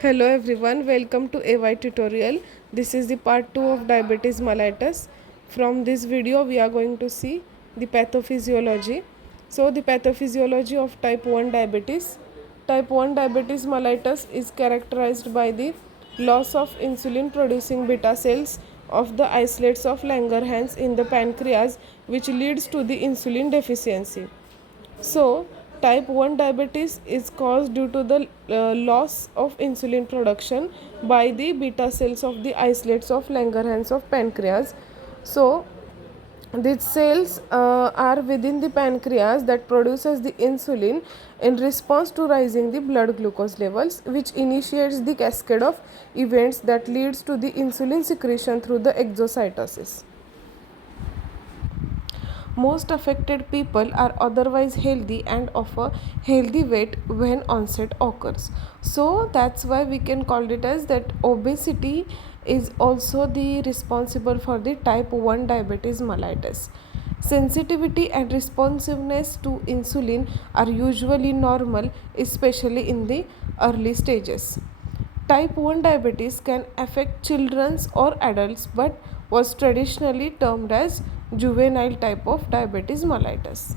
Hello everyone, welcome to AY tutorial. This is the part 2 of diabetes mellitus. From this video we are going to see the pathophysiology. So the pathophysiology of type 1 diabetes. Type 1 diabetes mellitus is characterized by the loss of insulin producing beta cells of the islets of Langerhans in the pancreas, which leads to the insulin deficiency. So, type 1 diabetes is caused due to the loss of insulin production by the beta cells of the islets of Langerhans of pancreas. So, these cells are within the pancreas that produces the insulin in response to rising the blood glucose levels, which initiates the cascade of events that leads to the insulin secretion through the exocytosis. Most affected people are otherwise healthy and of a healthy weight when onset occurs. So that's why we can call it as that obesity is also the responsible for the type 1 diabetes mellitus. Sensitivity and responsiveness to insulin are usually normal, especially in the early stages. Type 1 diabetes can affect children or adults but was traditionally termed as juvenile type of diabetes mellitus.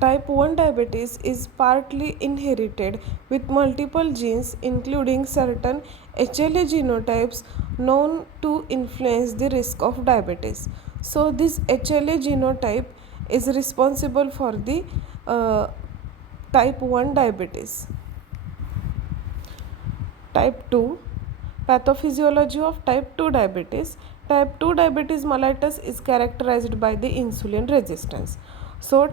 Type 1 diabetes is partly inherited with multiple genes including certain HLA genotypes known to influence the risk of diabetes. So this HLA genotype is responsible for the type 1 diabetes. Type 2 pathophysiology of type 2 diabetes. Type 2 diabetes mellitus is characterized by the insulin resistance. So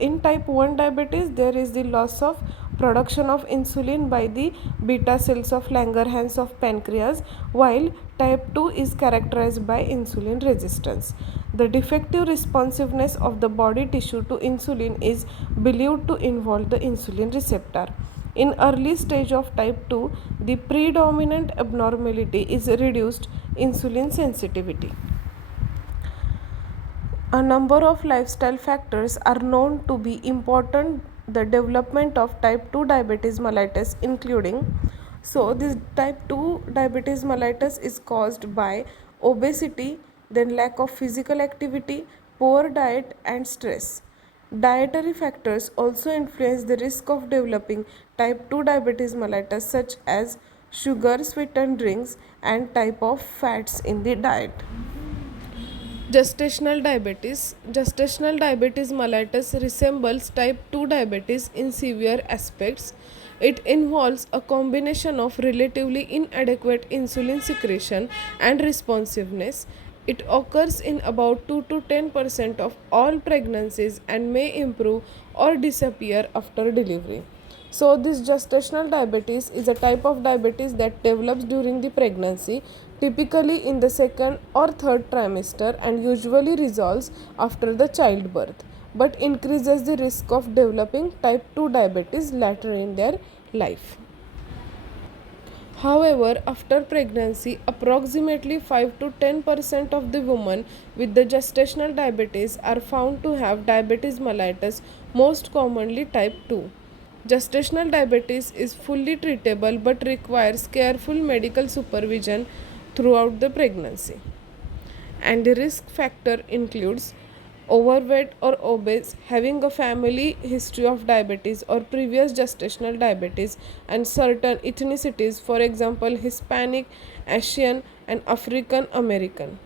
in type 1 diabetes there is the loss of production of insulin by the beta cells of Langerhans of pancreas, while type 2 is characterized by insulin resistance. The defective responsiveness of the body tissue to insulin is believed to involve the insulin receptor. In early stage of type 2, the predominant abnormality is reduced insulin sensitivity. A number of lifestyle factors are known to be important the development of type 2 diabetes mellitus, including this type 2 diabetes mellitus is caused by obesity, then lack of physical activity, poor diet and stress. Dietary factors also influence the risk of developing type 2 diabetes mellitus, such as sugar sweetened drinks and type of fats in the diet. Gestational diabetes mellitus resembles type 2 diabetes in severe aspects. It involves a combination of relatively inadequate insulin secretion and responsiveness. It occurs in about 2 to 10% of all pregnancies and may improve or disappear after delivery. So, this gestational diabetes is a type of diabetes that develops during the pregnancy, typically in the second or third trimester, and usually resolves after the childbirth, but increases the risk of developing type 2 diabetes later in their life. However, after pregnancy, approximately 5 to 10% of the women with the gestational diabetes are found to have diabetes mellitus, most commonly type 2. Gestational diabetes is fully treatable but requires careful medical supervision throughout the pregnancy. And the risk factor includes overweight or obese, having a family history of diabetes or previous gestational diabetes, and certain ethnicities, for example, Hispanic, Asian, and African American.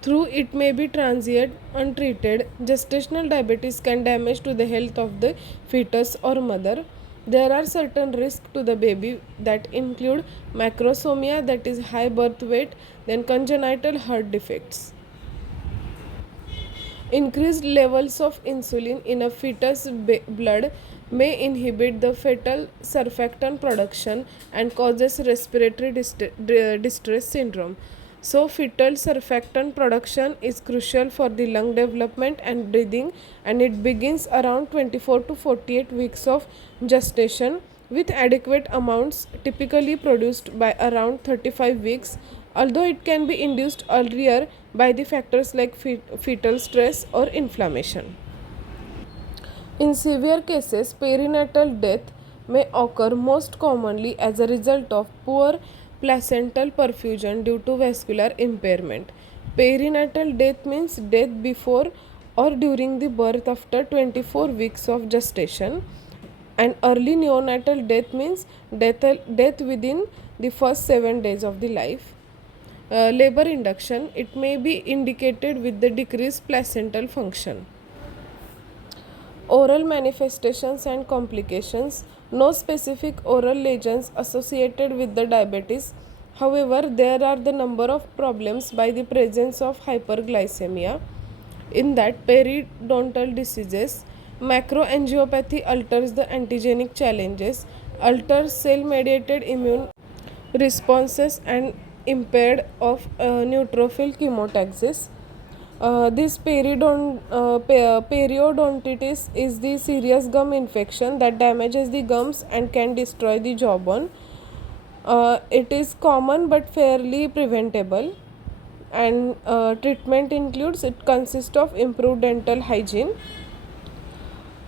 Through it may be transient, untreated, gestational diabetes can damage to the health of the fetus or mother. There are certain risks to the baby that include macrosomia, that is high birth weight, then congenital heart defects. Increased levels of insulin in a fetus blood may inhibit the fetal surfactant production and causes respiratory distress syndrome. So, fetal surfactant production is crucial for the lung development and breathing, and it begins around 24 to 48 weeks of gestation, with adequate amounts typically produced by around 35 weeks, although it can be induced earlier by the factors like fetal stress or inflammation. In severe cases, perinatal death may occur most commonly as a result of poor placental perfusion due to vascular impairment. Perinatal death means death before or during the birth after 24 weeks of gestation, and early neonatal death means death within the first 7 days of the life. Labor induction, it may be indicated with the decreased placental function. Oral manifestations and complications, no specific oral lesions associated with the diabetes. However, there are the number of problems by the presence of hyperglycemia. In that, periodontal diseases, macroangiopathy alters the antigenic challenges, alters cell mediated immune responses, and impaired of neutrophil chemotaxis. This periodontitis is the serious gum infection that damages the gums and can destroy the jawbone. It is common but fairly preventable, and treatment includes, it consists of improved dental hygiene.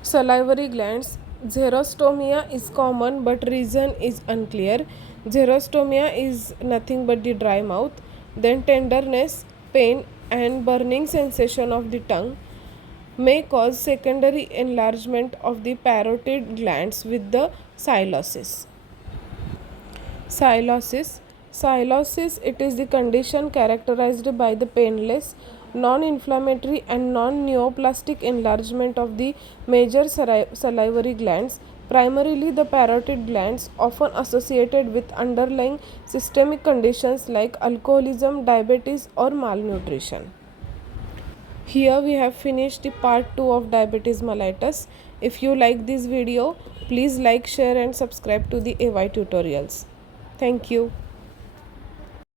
Salivary glands, xerostomia is common but reason is unclear. Xerostomia is nothing but the dry mouth. Then tenderness, pain, and burning sensation of the tongue may cause secondary enlargement of the parotid glands with the silosis. Silosis. Silosis, it is the condition characterized by the painless, non-inflammatory and non-neoplastic enlargement of the major salivary glands, primarily the parotid glands, often associated with underlying systemic conditions like alcoholism, diabetes, or malnutrition. Here we have finished the part 2 of diabetes mellitus. If you like this video, please like, share and subscribe to the AY tutorials. Thank you.